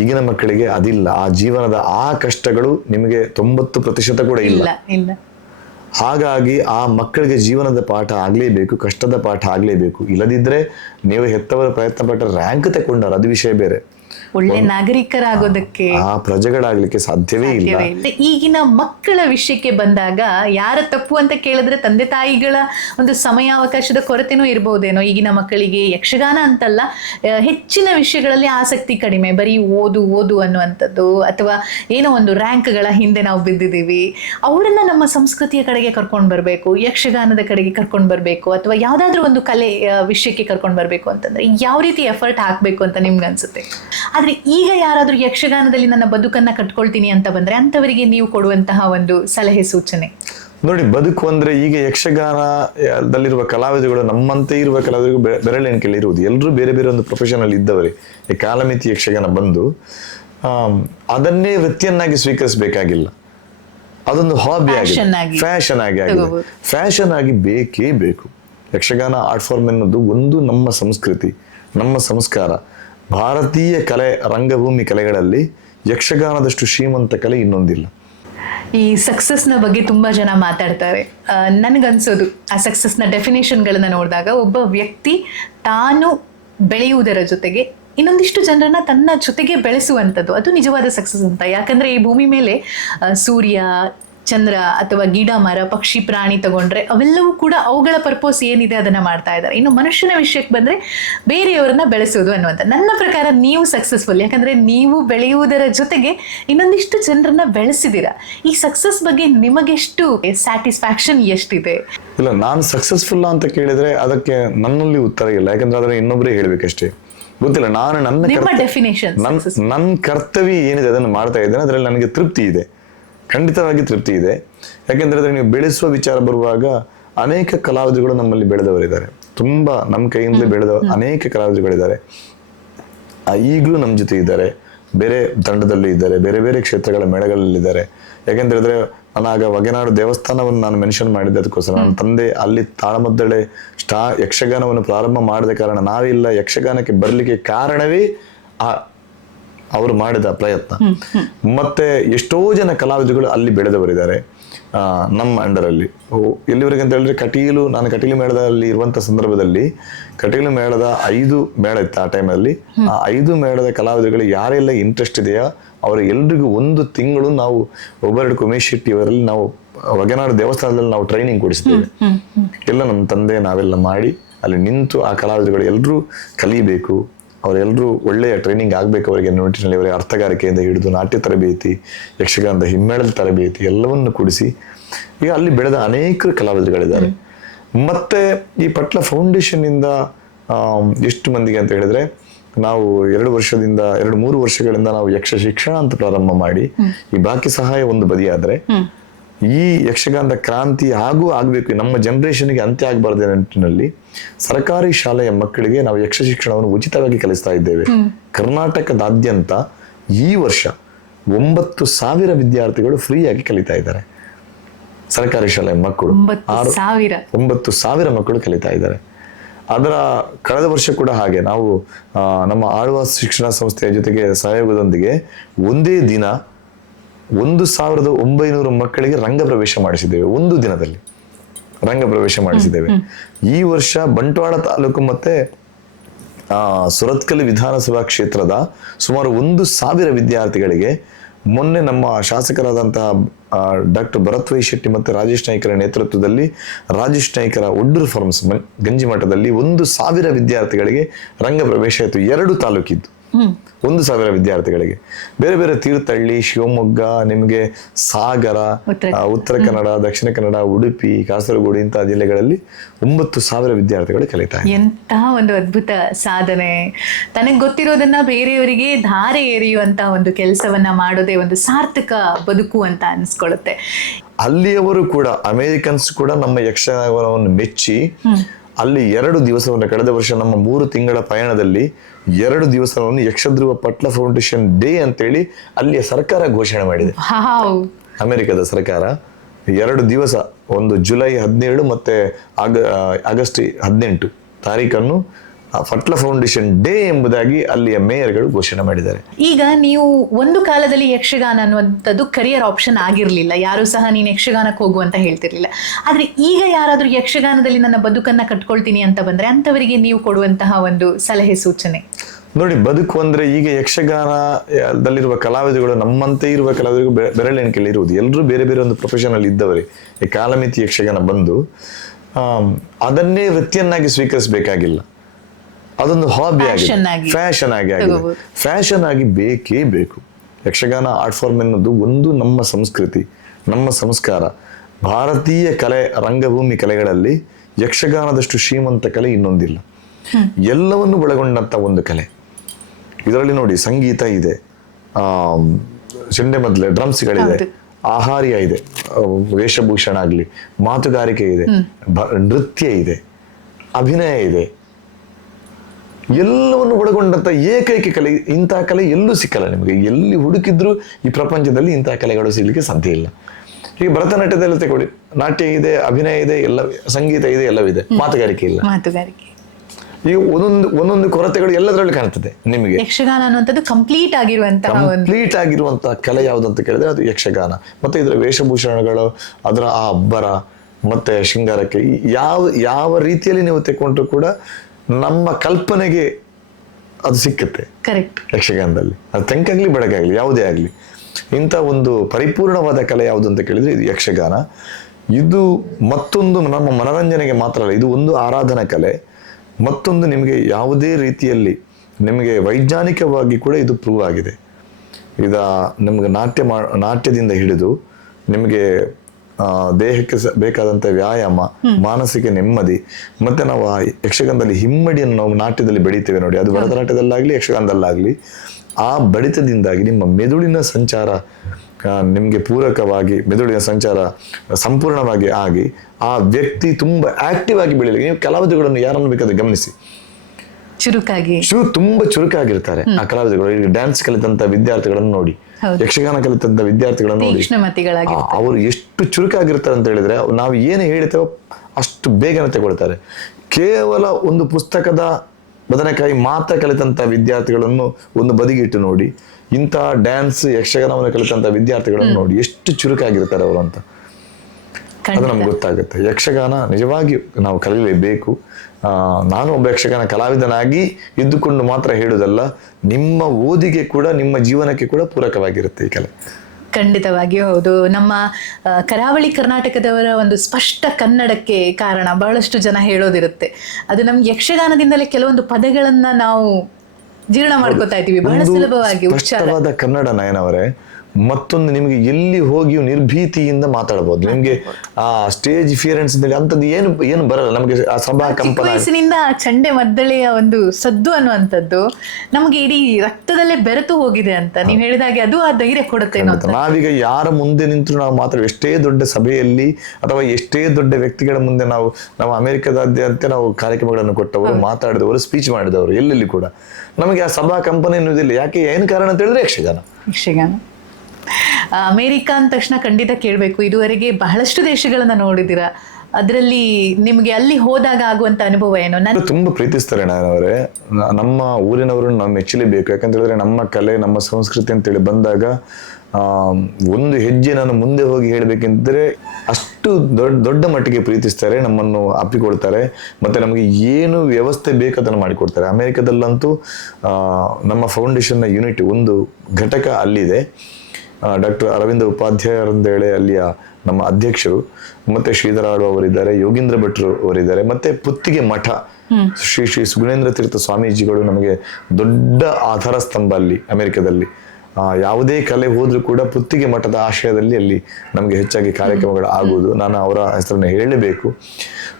ಈಗಿನ ಮಕ್ಕಳಿಗೆ ಅದಿಲ್ಲ. ಆ ಜೀವನದ ಆ ಕಷ್ಟಗಳು ನಿಮಗೆ 90% ಕೂಡ ಇಲ್ಲ. ಇಲ್ಲ. ಹಾಗಾಗಿ ಆ ಮಕ್ಕಳಿಗೆ ಜೀವನದ ಪಾಠ ಆಗ್ಲೇಬೇಕು, ಕಷ್ಟದ ಪಾಠ ಆಗ್ಲೇಬೇಕು. ಇಲ್ಲದಿದ್ರೆ ನೀವು ಹೆತ್ತವರ ಪ್ರಯತ್ನ ಪಟ್ಟ ರ್ಯಾಂಕ್ ತಗೊಂಡಾರ, ಅದು ವಿಷಯ ಬೇರೆ. ಒಳ್ಳೆ ನಾಗರಿಕರಾಗೋದಕ್ಕೆ ಆ ಪ್ರಜೆಗಳಾಗ್ಲಿಕ್ಕೆ ಸಾಧ್ಯವೇ ಇಲ್ಲ. ಈಗಿನ ಮಕ್ಕಳ ವಿಷಯಕ್ಕೆ ಬಂದಾಗ ಯಾರ ತಪ್ಪು ಅಂತ ಕೇಳಿದ್ರೆ ತಂದೆ ತಾಯಿಗಳ ಒಂದು ಸಮಯಾವಕಾಶದ ಕೊರತೆನೂ ಇರ್ಬೋದೇನೋ. ಈಗಿನ ಮಕ್ಕಳಿಗೆ ಯಕ್ಷಗಾನ ಅಂತಲ್ಲ, ಹೆಚ್ಚಿನ ವಿಷಯಗಳಲ್ಲಿ ಆಸಕ್ತಿ ಕಡಿಮೆ, ಬರೀ ಓದು ಅನ್ನುವಂಥದ್ದು, ಅಥವಾ ಏನೋ ಒಂದು ರ್ಯಾಂಕ್ಗಳ ಹಿಂದೆ ನಾವು ಬಿದ್ದಿದ್ದೀವಿ. ಅವರನ್ನ ನಮ್ಮ ಸಂಸ್ಕೃತಿಯ ಕಡೆಗೆ ಕರ್ಕೊಂಡು ಬರಬೇಕು, ಯಕ್ಷಗಾನದ ಕಡೆಗೆ ಕರ್ಕೊಂಡು ಬರಬೇಕು, ಅಥವಾ ಯಾವ್ದಾದ್ರು ಒಂದು ಕಲೆ ವಿಷಯಕ್ಕೆ ಕರ್ಕೊಂಡು ಬರಬೇಕು ಅಂತಂದ್ರೆ ಯಾವ ರೀತಿ ಎಫರ್ಟ್ ಹಾಕ್ಬೇಕು ಅಂತ ನಿಮ್ಗೆ ಅನ್ಸುತ್ತೆ? ಆದ್ರೆ ಈಗ ಯಾರಾದ್ರೂ ಯಕ್ಷಗಾನದಲ್ಲಿ ನನ್ನ ಬದುಕನ್ನ ಕಟ್ಕೊಳ್ತೀನಿ ಅಂತ ಬಂದ್ರೆ ಅಂತವರಿಗೆ ನೀವು ಕೊಡುವಂತಹ ಒಂದು ಸಲಹೆ ಸೂಚನೆ? ನೋಡಿ, ಬದುಕು ಅಂದ್ರೆ ಈಗ ಯಕ್ಷಗಾನದಲ್ಲಿರುವ ಕಲಾವಿದಗಳು ನಮ್ಮಂತೆ ಇರುವ ಕಲಾವಿದರಿಗೂ ಬೆರಳೆಣಿಕೆಯಲ್ಲಿ ಇರುವುದು. ಎಲ್ಲರೂ ಬೇರೆ ಬೇರೆ ಒಂದು ಪ್ರೊಫೆಷನ್ ಅಲ್ಲಿ ಇದ್ದವರೇ. ಈ ಕಾಲಮಿತಿ ಯಕ್ಷಗಾನ ಬಂದು ಅದನ್ನೇ ವೃತ್ತಿಯನ್ನಾಗಿ ಸ್ವೀಕರಿಸಬೇಕಾಗಿಲ್ಲ. ಅದೊಂದು ಹಾಬಿ ಆಗಿ, ಫ್ಯಾಷನ್ ಆಗಿ ಆಗಿದೆ. ಫ್ಯಾಷನ್ ಆಗಿ ಬೇಕೇ ಬೇಕು. ಯಕ್ಷಗಾನ ಆರ್ಟ್ ಫಾರ್ಮ್ ಎನ್ನುವುದು ಒಂದು ನಮ್ಮ ಸಂಸ್ಕೃತಿ, ನಮ್ಮ ಸಂಸ್ಕಾರ. ಭಾರತೀಯ ಕಲೆ, ರಂಗಭೂಮಿ ಕಲೆಗಳಲ್ಲಿ ಯಕ್ಷಗಾನದಷ್ಟು ಶ್ರೀಮಂತ ಕಲೆ ಇನ್ನೊಂದಿಲ್ಲ. ಈ ಸಕ್ಸಸ್ನ ಬಗ್ಗೆ ತುಂಬಾ ಜನ ಮಾತಾಡ್ತಾರೆ. ನನಗನ್ಸೋದು ಆ ಸಕ್ಸಸ್ನ ಡೆಫಿನೇಷನ್ಗಳನ್ನ ನೋಡಿದಾಗ ಒಬ್ಬ ವ್ಯಕ್ತಿ ತಾನು ಬೆಳೆಯುವುದರ ಜೊತೆಗೆ ಇನ್ನೊಂದಿಷ್ಟು ಜನರನ್ನ ತನ್ನ ಜೊತೆಗೆ ಬೆಳೆಸುವಂಥದ್ದು, ಅದು ನಿಜವಾದ ಸಕ್ಸಸ್ ಅಂತ. ಯಾಕಂದ್ರೆ ಈ ಭೂಮಿ ಮೇಲೆ ಸೂರ್ಯ, ಚಂದ್ರ ಅಥವಾ ಗಿಡ, ಮರ, ಪಕ್ಷಿ, ಪ್ರಾಣಿ ತಗೊಂಡ್ರೆ ಅವೆಲ್ಲವೂ ಕೂಡ ಅವುಗಳ ಪರ್ಪೋಸ್ ಏನಿದೆ ಅದನ್ನ ಮಾಡ್ತಾ ಇದ್ದಾರೆ. ಇನ್ನು ಮನುಷ್ಯನ ವಿಷಯಕ್ಕೆ ಬಂದ್ರೆ ಬೇರೆಯವರನ್ನ ಬೆಳೆಸೋದು ಅನ್ನುವಂಥ. ನನ್ನ ಪ್ರಕಾರ ನೀವು ಸಕ್ಸಸ್ಫುಲ್, ಯಾಕಂದ್ರೆ ನೀವು ಬೆಳೆಯುವುದರ ಜೊತೆಗೆ ಇನ್ನೊಂದಿಷ್ಟು ಜನರನ್ನ ಬೆಳೆಸಿದ್ದೀರಾ. ಈ ಸಕ್ಸಸ್ ಬಗ್ಗೆ ನಿಮಗೆಷ್ಟು ಸ್ಯಾಟಿಸ್ಫ್ಯಾಕ್ಷನ್ ಎಷ್ಟಿದೆ? ಇಲ್ಲ, ನಾನು ಸಕ್ಸಸ್ಫುಲ್ ಅಂತ ಕೇಳಿದ್ರೆ ಅದಕ್ಕೆ ನನ್ನಲ್ಲಿ ಉತ್ತರ ಇಲ್ಲ. ಯಾಕಂದ್ರೆ ಅದನ್ನ ಇನ್ನೊಬ್ಬರೇ ಹೇಳ್ಬೇಕಷ್ಟೇ, ಗೊತ್ತಿಲ್ಲ. ನಾನು ನನ್ನ ಕರ್ತವ್ಯ ಏನಿದೆ ಅದನ್ನು ಮಾಡ್ತಾ ಇದ್ದೇನೆ, ಅದರಲ್ಲಿ ನನಗೆ ತೃಪ್ತಿ ಇದೆ, ಖಂಡಿತವಾಗಿ ತೃಪ್ತಿ ಇದೆ. ಯಾಕೆಂದ್ರೆ ನೀವು ಬೆಳೆಸುವ ವಿಚಾರ ಬರುವಾಗ ಅನೇಕ ಕಲಾವಿದರುಗಳು ನಮ್ಮಲ್ಲಿ ಬೆಳೆದವರಿದ್ದಾರೆ, ತುಂಬಾ ನಮ್ಮ ಕೈಯಿಂದಲೇ ಬೆಳೆದ ಅನೇಕ ಕಲಾವಿದರುಗಳಿದ್ದಾರೆ. ಈಗಲೂ ನಮ್ಮ ಜೊತೆ ಇದ್ದಾರೆ, ಬೇರೆ ತಂಡದಲ್ಲಿ ಇದ್ದಾರೆ, ಬೇರೆ ಬೇರೆ ಕ್ಷೇತ್ರಗಳ ಮೇಳಗಳಲ್ಲಿದ್ದಾರೆ. ಯಾಕೆಂದ್ರೆ ನಾನಾಗ ಹೊಗೆನಾಡು ದೇವಸ್ಥಾನವನ್ನು ನಾನು ಮೆನ್ಷನ್ ಮಾಡಿದ್ದೆ ಅದಕ್ಕೋಸ್ಕರ. ನನ್ನ ತಂದೆ ಅಲ್ಲಿ ತಾಳಮದ್ದಳೆ ಯಕ್ಷಗಾನವನ್ನು ಪ್ರಾರಂಭ ಮಾಡಿದ ಕಾರಣ, ನಾವೆಲ್ಲ ಯಕ್ಷಗಾನಕ್ಕೆ ಬರ್ಲಿಕ್ಕೆ ಕಾರಣವೇ ಅವರು ಮಾಡಿದ ಪ್ರಯತ್ನ. ಮತ್ತೆ ಎಷ್ಟೋ ಜನ ಕಲಾವಿದರುಗಳು ಅಲ್ಲಿ ಬೆಳೆದವರಿದ್ದಾರೆ ನಮ್ಮ ಅಂಡರಲ್ಲಿ. ಎಲ್ಲಿವರೆಗೆ ಅಂತ ಹೇಳಿದ್ರೆ ನಾನು ಕಟೀಲು ಮೇಳದಲ್ಲಿ ಇರುವಂತ ಸಂದರ್ಭದಲ್ಲಿ ಕಟೀಲು ಮೇಳದ 5 ಮೇಳ ಇತ್ತು ಆ ಟೈಮಲ್ಲಿ. ಆ 5 ಮೇಳದ ಕಲಾವಿದರುಗಳು ಯಾರೆಲ್ಲ ಇಂಟ್ರೆಸ್ಟ್ ಇದೆಯಾ ಅವರ ಎಲ್ರಿಗೂ 1 ತಿಂಗಳು ನಾವು ಒಬ್ಬರಡು ಉಮೇಶ್ ಶೆಟ್ಟಿ ಅವರಲ್ಲಿ ನಾವು ಹೊಗೆನಾಡು ದೇವಸ್ಥಾನದಲ್ಲಿ ನಾವು ಟ್ರೈನಿಂಗ್ ಕೊಡಿಸಿದ್ದೇವೆ. ಎಲ್ಲ ನಮ್ಮ ತಂದೆ ನಾವೆಲ್ಲ ಮಾಡಿ ಅಲ್ಲಿ ನಿಂತು ಆ ಕಲಾವಿದರುಗಳು ಎಲ್ಲರೂ ಕಲಿಬೇಕು, ಅವರೆಲ್ಲರೂ ಒಳ್ಳೆಯ ಟ್ರೈನಿಂಗ್ ಆಗ್ಬೇಕು ಅವರಿಗೆ. ನಿಟ್ಟಿನಲ್ಲಿ ಅವರಿಗೆ ಅರ್ಥಗಾರಿಕೆಯಿಂದ ಹಿಡಿದು ನಾಟ್ಯ ತರಬೇತಿ, ಯಕ್ಷಗಾನದ ಹಿಮ್ಮೇಳದ ತರಬೇತಿ ಎಲ್ಲವನ್ನು ಕೊಡಿಸಿ ಈಗ ಅಲ್ಲಿ ಬೆಳೆದ ಅನೇಕ ಕಲಾವಿದರುಗಳಿದ್ದಾರೆ. ಮತ್ತೆ ಈ ಪಟ್ಲ ಫೌಂಡೇಶನ್ ಇಂದ ಎಷ್ಟು ಮಂದಿಗೆ ಅಂತ ಹೇಳಿದ್ರೆ, ನಾವು 2-3 ವರ್ಷಗಳಿಂದ ನಾವು ಯಕ್ಷ ಶಿಕ್ಷಣ ಅಂತ ಪ್ರಾರಂಭ ಮಾಡಿ ಈ ಬಾಕಿ ಸಹಾಯ ಒಂದು ಬದಿಯಾದ್ರೆ, ಈ ಯಕ್ಷಗಾನದ ಕ್ರಾಂತಿ ಆಗ್ಬೇಕು, ನಮ್ಮ ಜನರೇಷನ್ಗೆ ಅಂತ್ಯ ಆಗಬಾರ್ದು ನಿಟ್ಟಿನಲ್ಲಿ ಸರ್ಕಾರಿ ಶಾಲೆಯ ಮಕ್ಕಳಿಗೆ ನಾವು ಯಕ್ಷ ಶಿಕ್ಷಣವನ್ನು ಉಚಿತವಾಗಿ ಕಲಿಸ್ತಾ ಇದ್ದೇವೆ. ಕರ್ನಾಟಕದಾದ್ಯಂತ ಈ ವರ್ಷ 9,000 ವಿದ್ಯಾರ್ಥಿಗಳು ಫ್ರೀಯಾಗಿ ಕಲಿತಾ ಇದ್ದಾರೆ. ಸರ್ಕಾರಿ ಶಾಲೆಯ ಮಕ್ಕಳು 9,000 ಮಕ್ಕಳು ಕಲಿತಾ ಇದ್ದಾರೆ. ಅದರ ಕಳೆದ ವರ್ಷ ಕೂಡ ಹಾಗೆ ನಾವು ನಮ್ಮ ಆಳ್ವಾಸ್ ಶಿಕ್ಷಣ ಸಂಸ್ಥೆಯ ಜೊತೆಗೆ ಸಹಯೋಗದೊಂದಿಗೆ ಒಂದೇ ದಿನ 1,900 ಮಕ್ಕಳಿಗೆ ರಂಗ ಪ್ರವೇಶ ಮಾಡಿಸಿದ್ದೇವೆ. ಒಂದು ದಿನದಲ್ಲಿ ರಂಗ ಪ್ರವೇಶ ಮಾಡಿಸಿದ್ದೇವೆ. ಈ ವರ್ಷ ಬಂಟ್ವಾಳ ತಾಲೂಕು ಮತ್ತೆ ಸುರತ್ಕಲ್ ವಿಧಾನಸಭಾ ಕ್ಷೇತ್ರದ ಸುಮಾರು 1,000 ವಿದ್ಯಾರ್ಥಿಗಳಿಗೆ ಮೊನ್ನೆ ನಮ್ಮ ಶಾಸಕರಾದಂತಹ ಡಾಕ್ಟರ್ ಭರತ್ ವೈ ಶೆಟ್ಟಿ ಮತ್ತು ರಾಜೇಶ್ ನಾಯ್ಕರ ನೇತೃತ್ವದಲ್ಲಿ ರಾಜೇಶ್ ನಾಯ್ಕರ ಒಡ್ಡೂರು ಫಾರ್ಮ್ಸ್ ಗಂಜಿ ಮಠದಲ್ಲಿ 1,000 ವಿದ್ಯಾರ್ಥಿಗಳಿಗೆ ರಂಗ ಪ್ರವೇಶ ಆಯಿತು. 2 ತಾಲೂಕಿದ್ದು 1,000 ವಿದ್ಯಾರ್ಥಿಗಳಿಗೆ. ಬೇರೆ ಬೇರೆ ತೀರ್ಥಹಳ್ಳಿ, ಶಿವಮೊಗ್ಗ, ನಿಮಗೆ ಸಾಗರ, ಉತ್ತರ ಕನ್ನಡ, ದಕ್ಷಿಣ ಕನ್ನಡ, ಉಡುಪಿ, ಕಾಸರಗೋಡು ಇಂತಹ ಜಿಲ್ಲೆಗಳಲ್ಲಿ 9,000 ವಿದ್ಯಾರ್ಥಿಗಳು ಕಲಿತಾರೆ. ಎಂತಹ ಒಂದು ಅದ್ಭುತ ಸಾಧನೆ! ತನಗೆ ಗೊತ್ತಿರೋದನ್ನ ಬೇರೆಯವರಿಗೆ ಧಾರೆ ಎರೆಯುವಂತಹ ಒಂದು ಕೆಲಸವನ್ನ ಮಾಡೋದೇ ಒಂದು ಸಾರ್ಥಕ ಬದುಕು ಅಂತ ಅನ್ಸ್ಕೊಳ್ಳುತ್ತೆ. ಅಲ್ಲಿಯವರು ಕೂಡ ಅಮೇರಿಕನ್ಸ್ ಕೂಡ ನಮ್ಮ ಯಕ್ಷಗಾನವನ್ನು ಮೆಚ್ಚಿ ಅಲ್ಲಿ 2 ದಿವಸವನ್ನು, ಕಳೆದ ವರ್ಷ ನಮ್ಮ 3 ತಿಂಗಳ ಪಯಣದಲ್ಲಿ 2 ದಿವಸವನ್ನು ಯಕ್ಷಧ್ರುವ ಪಟ್ಲ ಫೌಂಡೇಶನ್ ಡೇ ಅಂತೇಳಿ ಅಲ್ಲಿಯ ಸರ್ಕಾರ ಘೋಷಣೆ ಮಾಡಿದೆ. ಅಮೆರಿಕದ ಸರ್ಕಾರ 2 ದಿವಸ, ಒಂದು ಜುಲೈ 17 ಮತ್ತೆ ಆಗಸ್ಟ್ 18 ತಾರೀಖನ್ನು ಪಟ್ಲ ಫೌಂಡೇಶನ್ ಡೇ ಎಂಬುದಾಗಿ ಅಲ್ಲಿಯ ಮೇಯರ್ಗಳು ಘೋಷಣೆ ಮಾಡಿದ್ದಾರೆ. ಈಗ ನೀವು ಒಂದು ಕಾಲದಲ್ಲಿ ಯಕ್ಷಗಾನ ಅನ್ನುವಂಥದ್ದು ಕರಿಯರ್ ಆಪ್ಷನ್ ಆಗಿರ್ಲಿಲ್ಲ, ಯಾರು ಸಹ ನೀನು ಯಕ್ಷಗಾನಕ್ಕೆ ಹೋಗು ಅಂತ ಹೇಳ್ತಿರ್ಲಿಲ್ಲ. ಆದ್ರೆ ಈಗ ಯಾರಾದ್ರೂ ಯಕ್ಷಗಾನದಲ್ಲಿ ನನ್ನ ಬದುಕನ್ನ ಕಟ್ಕೊಳ್ತೀನಿ ಅಂತ ಬಂದ್ರೆ ಅಂತವರಿಗೆ ನೀವು ಕೊಡುವಂತಹ ಒಂದು ಸಲಹೆ ಸೂಚನೆ? ನೋಡಿ, ಬದುಕು ಅಂದ್ರೆ ಈಗ ಯಕ್ಷಗಾನದಲ್ಲಿರುವ ಕಲಾವಿದಗಳು ನಮ್ಮಂತೆ ಇರುವ ಕಲಾವಿದರಿಗೂ ಬೆರಳೆಣಿಕೆಯಲ್ಲಿ ಇರುವುದು. ಎಲ್ಲರೂ ಬೇರೆ ಬೇರೆ ಒಂದು ಪ್ರೊಫೆಷನ್ ಅಲ್ಲಿ ಇದ್ದವರೇ. ಈ ಕಾಲಮಿತಿ ಯಕ್ಷಗಾನ ಬಂದು ಅದನ್ನೇ ವೃತ್ತಿಯನ್ನಾಗಿ ಸ್ವೀಕರಿಸಬೇಕಾಗಿಲ್ಲ. ಅದೊಂದು ಹಾಬಿ ಆಗಿ, ಫ್ಯಾಷನ್ ಆಗಿ ಆಗಿದೆ. ಫ್ಯಾಷನ್ ಆಗಿ ಬೇಕೇ ಬೇಕು. ಯಕ್ಷಗಾನ ಆರ್ಟ್ ಫಾರ್ಮ್ ಎನ್ನುವುದು ಒಂದು ನಮ್ಮ ಸಂಸ್ಕೃತಿ, ನಮ್ಮ ಸಂಸ್ಕಾರ. ಭಾರತೀಯ ಕಲೆ, ರಂಗಭೂಮಿ ಕಲೆಗಳಲ್ಲಿ ಯಕ್ಷಗಾನದಷ್ಟು ಶ್ರೀಮಂತ ಕಲೆ ಇನ್ನೊಂದಿಲ್ಲ. ಎಲ್ಲವನ್ನು ಒಳಗೊಂಡಂತ ಒಂದು ಕಲೆ. ಇದರಲ್ಲಿ ನೋಡಿ, ಸಂಗೀತ ಇದೆ, ಚೆಂಡೆ ಮದ್ದಲೆ, ಡ್ರಮ್ಸ್ಗಳಿದೆ, ಆಹಾರ್ಯ ಇದೆ, ವೇಷಭೂಷಣ ಆಗ್ಲಿ, ಮಾತುಗಾರಿಕೆ ಇದೆ, ನೃತ್ಯ ಇದೆ, ಅಭಿನಯ ಇದೆ, ಎಲ್ಲವನ್ನು ಒಳಗೊಂಡಂತ ಏಕೈಕ ಕಲೆ. ಇಂತಹ ಕಲೆ ಎಲ್ಲೂ ಸಿಕ್ಕಲ್ಲ ನಿಮಗೆ. ಎಲ್ಲಿ ಹುಡುಕಿದ್ರು ಈ ಪ್ರಪಂಚದಲ್ಲಿ ಇಂತಹ ಕಲೆಗಳು ಸಿಗ್ಲಿಕ್ಕೆ ಸಾಧ್ಯ ಇಲ್ಲ. ಈಗ ಭರತನಾಟ್ಯದಲ್ಲಿ ತಗೊಳ್ಳಿ, ನಾಟ್ಯ ಇದೆ, ಅಭಿನಯ ಇದೆ, ಎಲ್ಲ ಸಂಗೀತ ಇದೆ, ಎಲ್ಲವಿದೆ, ಮಾತುಗಾರಿಕೆ ಇಲ್ಲ. ಈಗ ಒಂದೊಂದು ಕೊರತೆಗಳು ಎಲ್ಲದರಲ್ಲಿ ಕಾಣ್ತದೆ ನಿಮಗೆ. ಯಕ್ಷಗಾನ ಅನ್ನುವಂಥದ್ದು ಕಂಪ್ಲೀಟ್ ಆಗಿರುವಂತಹ ಕಲೆ ಯಾವುದು ಅಂತ ಕೇಳಿದ್ರೆ ಅದು ಯಕ್ಷಗಾನ. ಮತ್ತೆ ಇದರ ವೇಷಭೂಷಣಗಳು, ಅದರ ಆ ಅಬ್ಬರ ಮತ್ತೆ ಶೃಂಗಾರಕ್ಕೆ ಯಾವ ರೀತಿಯಲ್ಲಿ ನೀವು ತೆಕೊಂಡ್ರು ಕೂಡ ನಮ್ಮ ಕಲ್ಪನೆಗೆ ಅದು ಸಿಕ್ಕುತ್ತೆ ಯಕ್ಷಗಾನದಲ್ಲಿ. ಅದು ತೆಂಕಾಗ್ಲಿ ಬೆಳಗಾಗ್ಲಿ ಯಾವುದೇ ಆಗ್ಲಿ, ಇಂಥ ಒಂದು ಪರಿಪೂರ್ಣವಾದ ಕಲೆ ಯಾವುದು ಅಂತ ಕೇಳಿದ್ರೆ ಇದು ಯಕ್ಷಗಾನ. ಇದು ಮತ್ತೊಂದು ನಮ್ಮ ಮನರಂಜನೆಗೆ ಮಾತ್ರ ಅಲ್ಲ, ಇದು ಒಂದು ಆರಾಧನಾ ಕಲೆ. ಮತ್ತೊಂದು ನಿಮಗೆ ಯಾವುದೇ ರೀತಿಯಲ್ಲಿ ನಿಮಗೆ ವೈಜ್ಞಾನಿಕವಾಗಿ ಕೂಡ ಇದು ಪ್ರೂವ್ ಆಗಿದೆ. ನಿಮಗೆ ನಾಟ್ಯದಿಂದ ಹಿಡಿದು ನಿಮಗೆ ದೇಹಕ್ಕೆ ಬೇಕಾದಂಥ ವ್ಯಾಯಾಮ, ಮಾನಸಿಕ ನೆಮ್ಮದಿ, ಮತ್ತೆ ನಾವು ಯಕ್ಷಗಾನದಲ್ಲಿ ಹಿಮ್ಮಡಿಯನ್ನು ನಾವು ನಾಟ್ಯದಲ್ಲಿ ಬೆಳಿತೇವೆ ನೋಡಿ, ಅದು ಭರತನಾಟ್ಯದಲ್ಲಾಗ್ಲಿ ಯಕ್ಷಗಾನದಲ್ಲಾಗ್ಲಿ, ಆ ಬಡಿತದಿಂದಾಗಿ ನಿಮ್ಮ ಮೆದುಳಿನ ಸಂಚಾರ ನಿಮಗೆ ಪೂರಕವಾಗಿ, ಮೆದುಳಿನ ಸಂಚಾರ ಸಂಪೂರ್ಣವಾಗಿ ಆಗಿ ಆ ವ್ಯಕ್ತಿ ತುಂಬಾ ಆಕ್ಟಿವ್ ಆಗಿ ಬೆಳೀಲಿ. ನೀವು ಕಲಾವಿದಗಳನ್ನು ಯಾರನ್ನು ಬೇಕಾದ್ರೆ ಗಮನಿಸಿ, ತುಂಬಾ ಚುರುಕಾಗಿರ್ತಾರೆ ಆ ಕಲಾವಿದಗಳು. ಈಗ ಡ್ಯಾನ್ಸ್ ಕಲಿತಂತ ವಿದ್ಯಾರ್ಥಿಗಳನ್ನು ನೋಡಿ, ಯಕ್ಷಗಾನ ಕಲಿತಂತ ವಿದ್ಯಾರ್ಥಿಗಳನ್ನು ನೋಡಿ, ಅವರು ಎಷ್ಟು ಚುರುಕಾಗಿರ್ತಾರೆ ಅಂತ ಹೇಳಿದ್ರೆ ನಾವು ಏನು ಹೇಳ್ತೇವೋ ಅಷ್ಟು ಬೇಗನೆ ತಗೊಳ್ತಾರೆ. ಕೇವಲ ಒಂದು ಪುಸ್ತಕದ ಬದನೆಕಾಯಿ ಮಾತ್ರ ಕಲಿತಂತ ವಿದ್ಯಾರ್ಥಿಗಳನ್ನು ಒಂದು ಬದಿಗಿಟ್ಟು ನೋಡಿ, ಇಂತಹ ಡ್ಯಾನ್ಸ್ ಯಕ್ಷಗಾನವನ್ನು ಕಲಿತಂತ ವಿದ್ಯಾರ್ಥಿಗಳನ್ನು ನೋಡಿ ಎಷ್ಟು ಚುರುಕಾಗಿರ್ತಾರೆ ಅವರು ಅಂತ. ಅದು ನಮ್ಗೆ ಗೊತ್ತಾಗುತ್ತೆ. ಯಕ್ಷಗಾನ ನಿಜವಾಗಿ ನಾವು ಕಲಿಯಲೇಬೇಕು. ನಾನು ಒಬ್ಬ ಯಕ್ಷಗಾನ ಕಲಾವಿದನಾಗಿ ಇದ್ದುಕೊಂಡು ಮಾತ್ರ ಹೇಳುವುದಲ್ಲ, ನಿಮ್ಮ ಓದಿಗೆ ಕೂಡ, ನಿಮ್ಮ ಜೀವನಕ್ಕೆ ಕೂಡ ಪೂರಕವಾಗಿರುತ್ತೆ ಈ ಕಲೆ. ಖಂಡಿತವಾಗಿಯೂ ಹೌದು. ನಮ್ಮ ಕರಾವಳಿ ಕರ್ನಾಟಕದವರ ಒಂದು ಸ್ಪಷ್ಟ ಕನ್ನಡಕ್ಕೆ ಕಾರಣ ಬಹಳಷ್ಟು ಜನ ಹೇಳೋದಿರುತ್ತೆ. ಅದು ನಮ್ಗೆ ಯಕ್ಷಗಾನದಿಂದಲೇ ಕೆಲವೊಂದು ಪದಗಳನ್ನ ನಾವು ಜೀರ್ಣ ಮಾಡ್ಕೋತಾ ಇದ್ದೀವಿ ಬಹಳ ಸುಲಭವಾಗಿ. ಸ್ಪಷ್ಟವಾದ ಕನ್ನಡ ನಯನವರೇ. ಮತ್ತೊಂದು, ನಿಮಗೆ ಎಲ್ಲಿ ಹೋಗಿಯೂ ನಿರ್ಭೀತಿಯಿಂದ ಮಾತಾಡಬಹುದು. ನಿಮ್ಗೆ ಆ ಸ್ಟೇಜ್ ಫಿಯರೆನ್ಸ್ ಅಂತದ್ದು ಏನು ಬರಲ್ಲ ನಮಗೆ. ಆ ಸಭಾ ಕಂಪನ ವಯಸ್ಸಿನಿಂದ ಚಂಡೆ ಮದ್ದಳೆಯ ಒಂದು ಸದ್ದು ಅನ್ನುವಂಥದ್ದು ನಮ್ಗೆ ಇಡೀ ರಕ್ತದಲ್ಲೇ ಬೆರೆತು ಹೋಗಿದೆ ಅಂತ ನೀವು ಹೇಳಿದಾಗೆ ಅದು ಆ ಧೈರ್ಯ ಕೊಡುತ್ತೆ. ನಾವೀಗ ಯಾರ ಮುಂದೆ ನಿಂತರೂ ನಾವು ಮಾತ್ರ, ಎಷ್ಟೇ ದೊಡ್ಡ ಸಭೆಯಲ್ಲಿ ಅಥವಾ ಎಷ್ಟೇ ದೊಡ್ಡ ವ್ಯಕ್ತಿಗಳ ಮುಂದೆ ನಾವು ಅಮೆರಿಕದಾದ್ಯಂತ ನಾವು ಕಾರ್ಯಕ್ರಮಗಳನ್ನು ಕೊಟ್ಟವರು, ಮಾತಾಡಿದವರು, ಸ್ಪೀಚ್ ಮಾಡಿದವರು, ಎಲ್ಲೆಲ್ಲಿ ಕೂಡ ನಮಗೆ ಆ ಸಭಾ ಕಂಪನಿ ಎನ್ನುವುದಿಲ್ಲ. ಯಾಕೆ, ಏನು ಕಾರಣ ಅಂತ ಹೇಳಿದ್ರೆ ಯಕ್ಷಗಾನ. ಅಮೇರಿಕಾ ಅಂದ ತಕ್ಷಣ ಖಂಡಿತ ಕೇಳಬೇಕು, ಇದುವರೆಗೆ ಬಹಳಷ್ಟು ದೇಶಗಳನ್ನ ನೋಡಿದ್ದೀರಾ, ಅದರಲ್ಲಿ ನಿಮ್ಗೆ ಅಲ್ಲಿ ಹೋದಾಗ ಆಗುವಂತ ಅನುಭವ ಏನು? ನಾನು ತುಂಬಾ ಪ್ರೀತಿಸ್ತಾರೆ ನಾನವರೇ. ನಮ್ಮ ಊರಿನವರು ನಾವು ಮೆಚ್ಚಲೇಬೇಕು. ಯಾಕಂತ ಹೇಳಿದ್ರೆ ನಮ್ಮ ಕಲೆ, ನಮ್ಮ ಸಂಸ್ಕೃತಿ ಅಂತೇಳಿ ಬಂದಾಗ ಒಂದು ಹೆಜ್ಜೆ ನಾನು ಮುಂದೆ ಹೋಗಿ ಹೇಳ್ಬೇಕೆಂದ್ರೆ ಅಷ್ಟು ದೊಡ್ಡ ಮಟ್ಟಿಗೆ ಪ್ರೀತಿಸ್ತಾರೆ, ನಮ್ಮನ್ನು ಅಪ್ಪಿಕೊಳ್ತಾರೆ. ಮತ್ತೆ ನಮಗೆ ಏನು ವ್ಯವಸ್ಥೆ ಬೇಕು ಅದನ್ನು ಮಾಡಿಕೊಡ್ತಾರೆ. ಅಮೆರಿಕದಲ್ಲಂತೂ ನಮ್ಮ ಫೌಂಡೇಶನ್ನ ಯೂನಿಟ್ ಒಂದು ಘಟಕ ಅಲ್ಲಿದೆ. ಡಾಕ್ಟರ್ ಅರವಿಂದ ಉಪಾಧ್ಯಾಯರಂದೇಳಿ ಅಲ್ಲಿಯ ನಮ್ಮ ಅಧ್ಯಕ್ಷರು, ಮತ್ತೆ ಶ್ರೀಧರ ಆಳ್ವ ಅವರಿದ್ದಾರೆ, ಯೋಗೀಂದ್ರ ಭಟ್ರು ಅವರಿದ್ದಾರೆ, ಮತ್ತೆ ಪುತ್ತಿಗೆ ಮಠ ಶ್ರೀ ಸುಗುಣೇಂದ್ರ ತೀರ್ಥ ಸ್ವಾಮೀಜಿಗಳು ನಮಗೆ ದೊಡ್ಡ ಆಧಾರ ಸ್ತಂಭ ಅಲ್ಲಿ ಅಮೆರಿಕದಲ್ಲಿ. ಯಾವುದೇ ಕಲೆ ಹೋದ್ರೂ ಕೂಡ ಪುತ್ತಿಗೆ ಮಠದ ಆಶ್ರಯದಲ್ಲಿ ಅಲ್ಲಿ ನಮಗೆ ಹೆಚ್ಚಾಗಿ ಕಾರ್ಯಕ್ರಮಗಳು ಆಗುವುದು. ನಾನು ಅವರ ಹೆಸರನ್ನು ಹೇಳಲೇಬೇಕು.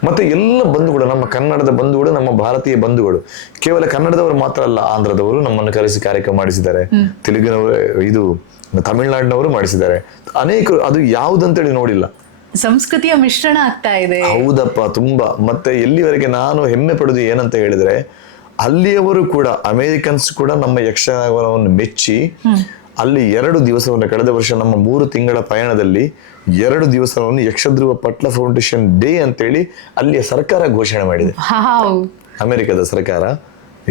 ಮತ್ತೆ ಎಲ್ಲ ಬಂಧುಗಳು, ನಮ್ಮ ಕನ್ನಡದ ಬಂಧುಗಳು, ನಮ್ಮ ಭಾರತೀಯ ಬಂಧುಗಳು, ಕೇವಲ ಕನ್ನಡದವರು ಮಾತ್ರ ಅಲ್ಲ, ಆಂಧ್ರದವರು ನಮ್ಮನ್ನು ಕರೆಸಿ ಕಾರ್ಯಕ್ರಮ ಮಾಡಿಸಿದ್ದಾರೆ, ತೆಲುಗಿನವರು, ತಮಿಳುನಾಡಿನವರು ಮಾಡಿಸಿದ್ದಾರೆ, ಅನೇಕರು. ಅದು ಯಾವುದಂತೇಳಿ ನೋಡಿಲ್ಲ, ಸಂಸ್ಕೃತಿಯ ಮಿಶ್ರಣ ಆಗ್ತಾ ಇದೆ. ಹೌದಪ್ಪ, ತುಂಬಾ. ಮತ್ತೆ ಎಲ್ಲಿವರೆಗೆ ನಾನು ಹೆಮ್ಮೆ ಪಡುದು ಏನಂತ ಹೇಳಿದ್ರೆ, ಅಲ್ಲಿಯವರು ಕೂಡ, ಅಮೇರಿಕನ್ಸ್ ಕೂಡ ನಮ್ಮ ಯಕ್ಷಗಾನವನ್ನು ಮೆಚ್ಚಿ ಅಲ್ಲಿ 2 ದಿವಸವನ್ನು, ಕಳೆದ ವರ್ಷ ನಮ್ಮ 3 ತಿಂಗಳ ಪಯಣದಲ್ಲಿ 2 ದಿವಸವನ್ನು ಯಕ್ಷಧ್ರುವ ಪಟ್ಲ ಫೌಂಡೇಶನ್ ಡೇ ಅಂತೇಳಿ ಅಲ್ಲಿಯ ಸರ್ಕಾರ ಘೋಷಣೆ ಮಾಡಿದೆ. ಅಮೆರಿಕದ ಸರ್ಕಾರ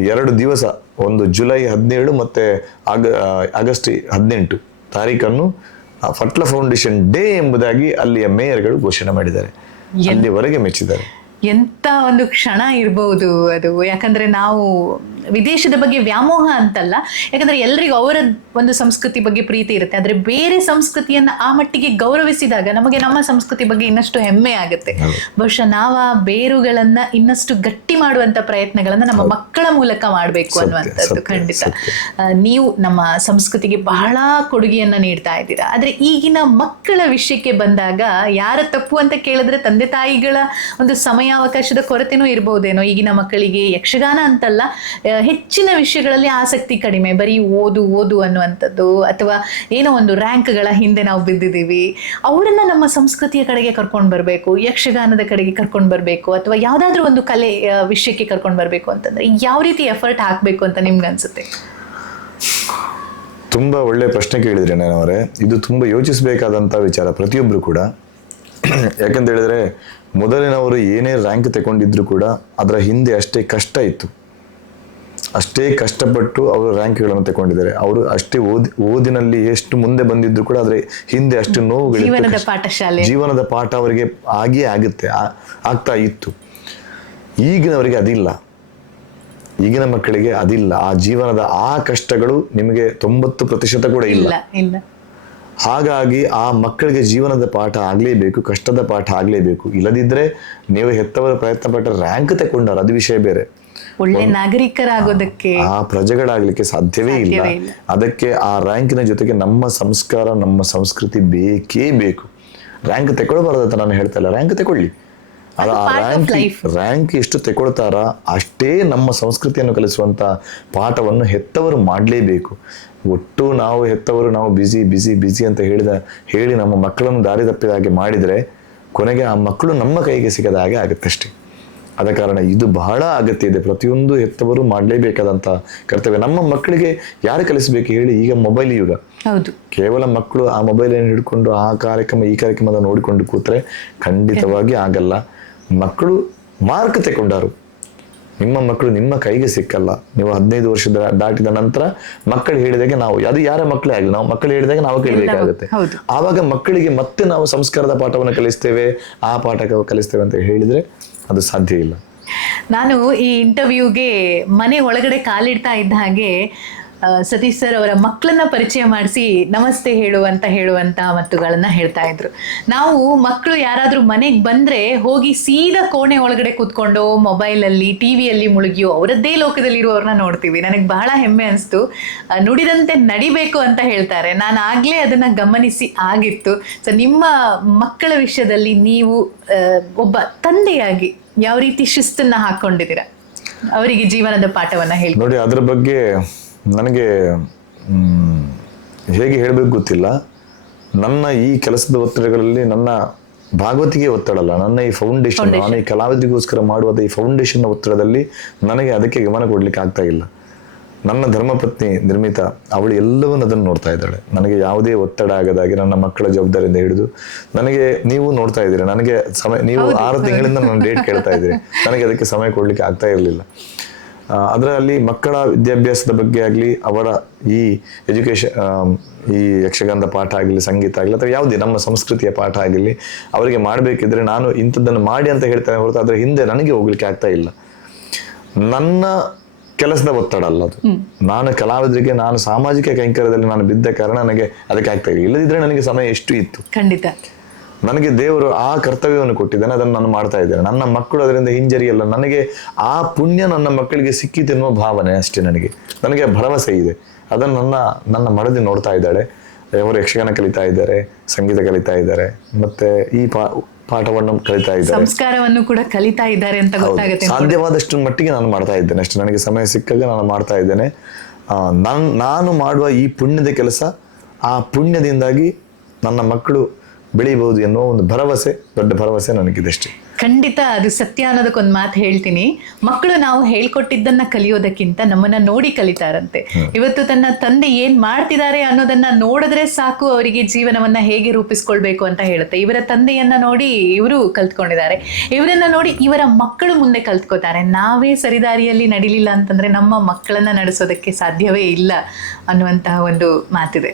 2 ದಿವಸ, ಒಂದು ಜುಲೈ 17 ಮತ್ತೆ ಆಗಸ್ಟ್ 18 ತಾರೀಖನ್ನು ಫಟ್ಲ ಫೌಂಡೇಶನ್ ಡೇ ಎಂಬುದಾಗಿ ಅಲ್ಲಿಯ ಮೇಯರ್ಗಳು ಘೋಷಣೆ ಮಾಡಿದ್ದಾರೆ. ಅಲ್ಲಿವರೆಗೆ ಮೆಚ್ಚಿದ್ದಾರೆ. ಎಂತ ಒಂದು ಕ್ಷಣ ಇರಬಹುದು ಅದು. ಯಾಕಂದ್ರೆ ನಾವು ವಿದೇಶದ ಬಗ್ಗೆ ವ್ಯಾಮೋಹ ಅಂತಲ್ಲ, ಯಾಕಂದ್ರೆ ಎಲ್ರಿಗೂ ಅವರ ಒಂದು ಸಂಸ್ಕೃತಿ ಬಗ್ಗೆ ಪ್ರೀತಿ ಇರುತ್ತೆ. ಆದ್ರೆ ಬೇರೆ ಸಂಸ್ಕೃತಿಯನ್ನ ಆ ಮಟ್ಟಿಗೆ ಗೌರವಿಸಿದಾಗ ನಮಗೆ ನಮ್ಮ ಸಂಸ್ಕೃತಿ ಬಗ್ಗೆ ಇನ್ನಷ್ಟು ಹೆಮ್ಮೆ ಆಗುತ್ತೆ. ಬಹುಶಃ ನಾವು ಆ ಬೇರುಗಳನ್ನ ಇನ್ನಷ್ಟು ಗಟ್ಟಿ ಮಾಡುವಂತ ಪ್ರಯತ್ನಗಳನ್ನ ನಮ್ಮ ಮಕ್ಕಳ ಮೂಲಕ ಮಾಡ್ಬೇಕು ಅನ್ನುವಂಥದ್ದು ಖಂಡಿತ. ನೀವು ನಮ್ಮ ಸಂಸ್ಕೃತಿಗೆ ಬಹಳ ಕೊಡುಗೆಯನ್ನ ನೀಡ್ತಾ ಇದ್ದೀರಾ. ಆದ್ರೆ ಈಗಿನ ಮಕ್ಕಳ ವಿಷಯಕ್ಕೆ ಬಂದಾಗ ಯಾರ ತಪ್ಪು ಅಂತ ಕೇಳಿದ್ರೆ ತಂದೆ ತಾಯಿಗಳ ಒಂದು ಸಮಯಾವಕಾಶದ ಕೊರತೆನೂ ಇರ್ಬೋದೇನೋ. ಈಗಿನ ಮಕ್ಕಳಿಗೆ ಯಕ್ಷಗಾನ ಅಂತಲ್ಲ, ಹೆಚ್ಚಿನ ವಿಷಯಗಳಲ್ಲಿ ಆಸಕ್ತಿ ಕಡಿಮೆ, ಬರೀ ಓದು ಅನ್ನುವಂಥದ್ದು, ಅಥವಾ ಏನೋ ಒಂದು ರ್ಯಾಂಕ್ಗಳ ಹಿಂದೆ ನಾವು ಬಿದ್ದಿದ್ದೀವಿ. ಅವರನ್ನ ನಮ್ಮ ಸಂಸ್ಕೃತಿಯ ಕಡೆಗೆ ಕರ್ಕೊಂಡು ಬರಬೇಕು, ಯಕ್ಷಗಾನದ ಕಡೆಗೆ ಕರ್ಕೊಂಡು ಬರಬೇಕು, ಅಥವಾ ಯಾವ್ದಾದ್ರು ಒಂದು ಕಲೆ ವಿಷಯಕ್ಕೆ ಕರ್ಕೊಂಡು ಬರಬೇಕು ಅಂತಂದ್ರೆ ಯಾವ ರೀತಿ ಎಫರ್ಟ್ ಹಾಕ್ಬೇಕು ಅಂತ ನಿಮ್ಗೆ ಅನ್ಸುತ್ತೆ? ತುಂಬಾ ಒಳ್ಳೆ ಪ್ರಶ್ನೆ ಕೇಳಿದ್ರಿ ನಾನವರೇ. ಇದು ತುಂಬಾ ಯೋಚಿಸಬೇಕಾದಂತ ವಿಚಾರ ಪ್ರತಿಯೊಬ್ರು ಕೂಡ. ಯಾಕಂತ ಹೇಳಿದ್ರೆ ಮೊದಲಿನವರು ಏನೇ ರ್ಯಾಂಕ್ ತಗೊಂಡಿದ್ರು ಕೂಡ ಅದರ ಹಿಂದೆ ಅಷ್ಟೇ ಕಷ್ಟ ಇತ್ತು, ಅಷ್ಟೇ ಕಷ್ಟಪಟ್ಟು ಅವರು ರ್ಯಾಂಕ್ಗಳನ್ನು ತಗೊಂಡಿದ್ದಾರೆ. ಅವರು ಅಷ್ಟೇ ಓದಿನಲ್ಲಿ ಎಷ್ಟು ಮುಂದೆ ಬಂದಿದ್ರು ಕೂಡ ಅದ್ರ ಹಿಂದೆ ಅಷ್ಟು ನೋವುಗಳು, ಜೀವನದ ಪಾಠ ಅವರಿಗೆ ಆಗ್ತಾ ಇತ್ತು. ಈಗಿನವರಿಗೆ ಅದಿಲ್ಲ, ಈಗಿನ ಮಕ್ಕಳಿಗೆ ಅದಿಲ್ಲ. ಆ ಜೀವನದ ಆ ಕಷ್ಟಗಳು ನಿಮಗೆ 90% ಕೂಡ ಇಲ್ಲ. ಹಾಗಾಗಿ ಆ ಮಕ್ಕಳಿಗೆ ಜೀವನದ ಪಾಠ ಆಗ್ಲೇಬೇಕು, ಕಷ್ಟದ ಪಾಠ ಆಗ್ಲೇಬೇಕು. ಇಲ್ಲದಿದ್ರೆ ನೀವು ಹೆತ್ತವರು ಪ್ರಯತ್ನ ಪಟ್ಟ ರ್ಯಾಂಕ್ ತಗೊಂಡಾರ, ಅದು ವಿಷಯ ಬೇರೆ. ಒಳ್ಳೆ ನಾಗರಿಕರಾಗೋದಕ್ಕೆ, ಆ ಪ್ರಜೆಗಳಾಗ್ಲಿಕ್ಕೆ ಸಾಧ್ಯವೇ ಇಲ್ಲ. ಅದಕ್ಕೆ ಆ ರ್ಯಾಂಕಿನ ಜೊತೆಗೆ ನಮ್ಮ ಸಂಸ್ಕಾರ, ನಮ್ಮ ಸಂಸ್ಕೃತಿ ಬೇಕೇ ಬೇಕು. ರ್ಯಾಂಕ್ ತಗೊಳ್ಬಾರ್ದು ಅಂತ ನಾನು ಹೇಳ್ತಾ ಇಲ್ಲ, ರ್ಯಾಂಕ್ ತಗೊಳ್ಳಿ. ರ್ಯಾಂಕ್ ಎಷ್ಟು ತಗೊಳ್ತಾರ ಅಷ್ಟೇ ನಮ್ಮ ಸಂಸ್ಕೃತಿಯನ್ನು ಕಲಿಸುವಂತ ಪಾಠವನ್ನು ಹೆತ್ತವರು ಮಾಡಲೇಬೇಕು. ಒಟ್ಟು ನಾವು ಹೆತ್ತವರು ನಾವು ಬಿಸಿ ಅಂತ ಹೇಳಿ ನಮ್ಮ ಮಕ್ಕಳನ್ನು ದಾರಿ ತಪ್ಪಿದ ಹಾಗೆ ಮಾಡಿದ್ರೆ ಕೊನೆಗೆ ಆ ಮಕ್ಕಳು ನಮ್ಮ ಕೈಗೆ ಸಿಗದ ಹಾಗೆ ಆಗುತ್ತಷ್ಟೇ. ಆದ ಕಾರಣ ಇದು ಬಹಳ ಅಗತ್ಯ ಇದೆ. ಪ್ರತಿಯೊಂದು ಹೆತ್ತವರು ಮಾಡಲೇಬೇಕಾದಂತ ಕರ್ತವ್ಯ. ನಮ್ಮ ಮಕ್ಕಳಿಗೆ ಯಾರು ಕಲಿಸಬೇಕು ಹೇಳಿ? ಈಗ ಮೊಬೈಲ್ ಯುಗ. ಕೇವಲ ಮಕ್ಕಳು ಆ ಮೊಬೈಲ್ ಹಿಡ್ಕೊಂಡು ಆ ಕಾರ್ಯಕ್ರಮ ಈ ಕಾರ್ಯಕ್ರಮದ ನೋಡಿಕೊಂಡು ಕೂತ್ರೆ ಖಂಡಿತವಾಗಿ ಆಗಲ್ಲ. ಮಕ್ಕಳು ಮಾರ್ಕ್ ತಗೊಂಡಾರು, ನಿಮ್ಮ ಮಕ್ಕಳು ನಿಮ್ಮ ಕೈಗೆ ಸಿಕ್ಕಲ್ಲ. ನೀವು 15 ವರ್ಷ ದಾಟಿದ ನಂತರ ಮಕ್ಕಳು ಹೇಳಿದಾಗೆ ನಾವು, ಅದು ಯಾರ ಮಕ್ಕಳೇ ಆಗಲಿ, ನಾವು ಮಕ್ಕಳು ಹೇಳಿದಾಗ ನಾವು ಕೇಳಬೇಕಾಗುತ್ತೆ. ಆವಾಗ ಮಕ್ಕಳಿಗೆ ಮತ್ತೆ ನಾವು ಸಂಸ್ಕಾರದ ಪಾಠವನ್ನು ಕಲಿಸ್ತೇವೆ, ಆ ಪಾಠ ಕಲಿಸ್ತೇವೆ ಅಂತ ಹೇಳಿದ್ರೆ ಅದು ಸಾಧ್ಯ ಇಲ್ಲ. ನಾನು ಈ ಇಂಟರ್ವ್ಯೂಗೆ ಮನೆ ಒಳಗಡೆ ಕಾಲಿಡ್ತಾ ಇದ್ದ ಹಾಗೆ ಸತೀಶ್ ಸರ್ ಅವರ ಮಕ್ಕಳನ್ನ ಪರಿಚಯ ಮಾಡಿಸಿ ನಮಸ್ತೆ ಹೇಳುವಂತ ಮಾತುಗಳನ್ನ ಹೇಳ್ತಾ ಇದ್ರು. ನಾವು ಮಕ್ಕಳು ಯಾರಾದ್ರೂ ಮನೆಗೆ ಬಂದ್ರೆ ಹೋಗಿ ಸೀದಾ ಕೋಣೆ ಒಳಗಡೆ ಕೂತ್ಕೊಂಡು ಮೊಬೈಲಲ್ಲಿ ಟಿವಿಯಲ್ಲಿ ಮುಳುಗಿಯೋ ಅವರದ್ದೇ ಲೋಕದಲ್ಲಿ ಇರುವವ್ರನ್ನ ನೋಡ್ತೀವಿ. ನನಗೆ ಬಹಳ ಹೆಮ್ಮೆ ಅನಿಸ್ತು. ನುಡಿದಂತೆ ನಡಿಬೇಕು ಅಂತ ಹೇಳ್ತಾರೆ. ನಾನು ಆಗ್ಲೇ ಅದನ್ನ ಗಮನಿಸಿ ಆಗಿತ್ತು. ಸೊ ನಿಮ್ಮ ಮಕ್ಕಳ ವಿಷಯದಲ್ಲಿ ನೀವು ಒಬ್ಬ ತಂದೆಯಾಗಿ ಯಾವ ರೀತಿ ಶಿಸ್ತನ್ನ ಹಾಕೊಂಡಿದ್ದೀರಾ, ಅವರಿಗೆ ಜೀವನದ ಪಾಠವನ್ನ ಹೇಳಿ ನೋಡಿ. ಅದ್ರ ಬಗ್ಗೆ ನನಗೆ ಹೇಗೆ ಹೇಳಬೇಕು ಗೊತ್ತಿಲ್ಲ. ನನ್ನ ಈ ಕೆಲಸದ ಒತ್ತಡಗಳಲ್ಲಿ ನನ್ನ ಭಾಗವತಿಗೆ ಒತ್ತಡ ಅಲ್ಲ, ನನ್ನ ಈ ಫೌಂಡೇಶನ್, ನಾನು ಈ ಕಲಾವಿದರಿಗೋಸ್ಕರ ಮಾಡುವ ಈ ಫೌಂಡೇಶನ್ ಒತ್ತಡದಲ್ಲಿ ನನಗೆ ಅದಕ್ಕೆ ಗಮನ ಕೊಡ್ಲಿಕ್ಕೆ ಆಗ್ತಾ ಇಲ್ಲ. ನನ್ನ ಧರ್ಮಪತ್ನಿ ನಿರ್ಮಿತಾ, ಅವಳು ಎಲ್ಲವನ್ನೂ ಅದನ್ನು ನೋಡ್ತಾ ಇದ್ದಾಳೆ. ನನಗೆ ಯಾವುದೇ ಒತ್ತಡ ಆಗದಾಗಿ ನನ್ನ ಮಕ್ಕಳ ಜವಾಬ್ದಾರಿಯಿಂದ ಹಿಡಿದು ನನಗೆ, ನೀವು ನೋಡ್ತಾ ಇದ್ದೀರಿ, ನನಗೆ ಸಮಯ, ನೀವು 6 ತಿಂಗಳಿಂದ ನನ್ನ ಡೇಟ್ ಕೇಳ್ತಾ ಇದ್ದೀರಿ, ನನಗೆ ಅದಕ್ಕೆ ಸಮಯ ಕೊಡ್ಲಿಕ್ಕೆ ಆಗ್ತಾ ಇರಲಿಲ್ಲ. ಅದರಲ್ಲಿ ಮಕ್ಕಳ ವಿದ್ಯಾಭ್ಯಾಸದ ಬಗ್ಗೆ ಆಗಲಿ, ಅವರ ಈ ಎಜುಕೇಶನ್, ಈ ಯಕ್ಷಗಾನದ ಪಾಠ ಆಗಲಿ, ಸಂಗೀತ ಆಗಲಿ, ಅಥವಾ ಯಾವುದೇ ನಮ್ಮ ಸಂಸ್ಕೃತಿಯ ಪಾಠ ಆಗಲಿ, ಅವರಿಗೆ ಮಾಡಬೇಕಿದ್ರೆ ನಾನು ಇಂಥದ್ದನ್ನು ಮಾಡಿ ಅಂತ ಹೇಳ್ತೇನೆ ಹೊರತು ಅದರ ಹಿಂದೆ ನನಗೆ ಹೋಗ್ಲಿಕ್ಕೆ ಆಗ್ತಾ ಇಲ್ಲ. ನನ್ನ ಕೆಲಸದ ಒತ್ತಡ ಅಲ್ಲ ಅದು. ನಾನು ಕಲಾವಿದರಿಗೆ, ನಾನು ಸಾಮಾಜಿಕ ಕೈಂಕರ್ಯದಲ್ಲಿ ನಾನು ಬಿದ್ದ ಕಾರಣ ನನಗೆ ಅದಕ್ಕೆ ಆಗ್ತಾ ಇಲ್ಲ. ಇಲ್ಲದಿದ್ರೆ ನನಗೆ ಸಮಯ ಎಷ್ಟು ಇತ್ತು. ಖಂಡಿತ ನನಗೆ ದೇವರು ಆ ಕರ್ತವ್ಯವನ್ನು ಕೊಟ್ಟಿದ್ದಾನೆ, ಅದನ್ನು ನಾನು ಮಾಡ್ತಾ ಇದ್ದೇನೆ. ನನ್ನ ಮಕ್ಕಳು ಅದರಿಂದ ಹಿಂಜರಿಯಲ್ಲ. ನನಗೆ ಆ ಪುಣ್ಯ ನನ್ನ ಮಕ್ಕಳಿಗೆ ಸಿಕ್ಕಿತೆನ್ನುವ ಭಾವನೆ ಅಷ್ಟೇ. ನನಗೆ ಭರವಸೆ ಇದೆ. ಅದನ್ನು ನನ್ನ ಮಡದಿ ನೋಡ್ತಾ ಇದ್ದಾಳೆ. ಅವರು ಯಕ್ಷಗಾನ ಕಲಿತಾ ಇದ್ದಾರೆ, ಸಂಗೀತ ಕಲಿತಾ ಇದ್ದಾರೆ, ಮತ್ತೆ ಈ ಪಾಠವನ್ನು ಕಲಿತಾ ಇದ್ದಾರೆ, ಸಂಸ್ಕಾರವನ್ನು ಕೂಡ ಕಲಿತಾ ಇದ್ದಾರೆ ಅಂತ ಗೊತ್ತಾಗುತ್ತೆ. ಸಾಧ್ಯವಾದಷ್ಟು ಮಟ್ಟಿಗೆ ನಾನು ಮಾಡ್ತಾ ಇದ್ದೇನೆ ಅಷ್ಟೇ. ನನಗೆ ಸಮಯ ಸಿಕ್ಕಾಗ ನಾನು ಮಾಡ್ತಾ ಇದ್ದೇನೆ. ನಾನು ಮಾಡುವ ಈ ಪುಣ್ಯದ ಕೆಲಸ, ಆ ಪುಣ್ಯದಿಂದಾಗಿ ನನ್ನ ಮಕ್ಕಳು ಬೆಳೀಬಹುದು ಎನ್ನುವ ಒಂದು ಭರವಸೆ, ದೊಡ್ಡ ಭರವಸೆ ನನಗಿದಷ್ಟೇ. ಖಂಡಿತ ಅದು ಸತ್ಯ ಅನ್ನೋದಕ್ಕೊಂದು ಮಾತು ಹೇಳ್ತೀನಿ. ಮಕ್ಕಳು ನಾವು ಹೇಳ್ಕೊಟ್ಟಿದ್ದನ್ನ ಕಲಿಯೋದಕ್ಕಿಂತ ನಮ್ಮನ್ನ ನೋಡಿ ಕಲಿತಾರಂತೆ. ಇವತ್ತು ತನ್ನ ತಂದೆ ಏನ್ ಮಾಡ್ತಿದ್ದಾರೆ ಅನ್ನೋದನ್ನ ನೋಡಿದ್ರೆ ಸಾಕು ಅವರಿಗೆ ಜೀವನವನ್ನ ಹೇಗೆ ರೂಪಿಸ್ಕೊಳ್ಬೇಕು ಅಂತ ಹೇಳುತ್ತೆ. ಇವರ ತಂದೆಯನ್ನ ನೋಡಿ ಇವರು ಕಲ್ತ್ಕೊಂಡಿದ್ದಾರೆ, ಇವರನ್ನ ನೋಡಿ ಇವರ ಮಕ್ಕಳು ಮುಂದೆ ಕಲ್ತ್ಕೋತಾರೆ. ನಾವೇ ಸರಿದಾರಿಯಲ್ಲಿ ನಡಿಲಿಲ್ಲ ಅಂತಂದ್ರೆ ನಮ್ಮ ಮಕ್ಕಳನ್ನ ನಡೆಸೋದಕ್ಕೆ ಸಾಧ್ಯವೇ ಇಲ್ಲ ಅನ್ನುವಂತಹ ಒಂದು ಮಾತಿದೆ.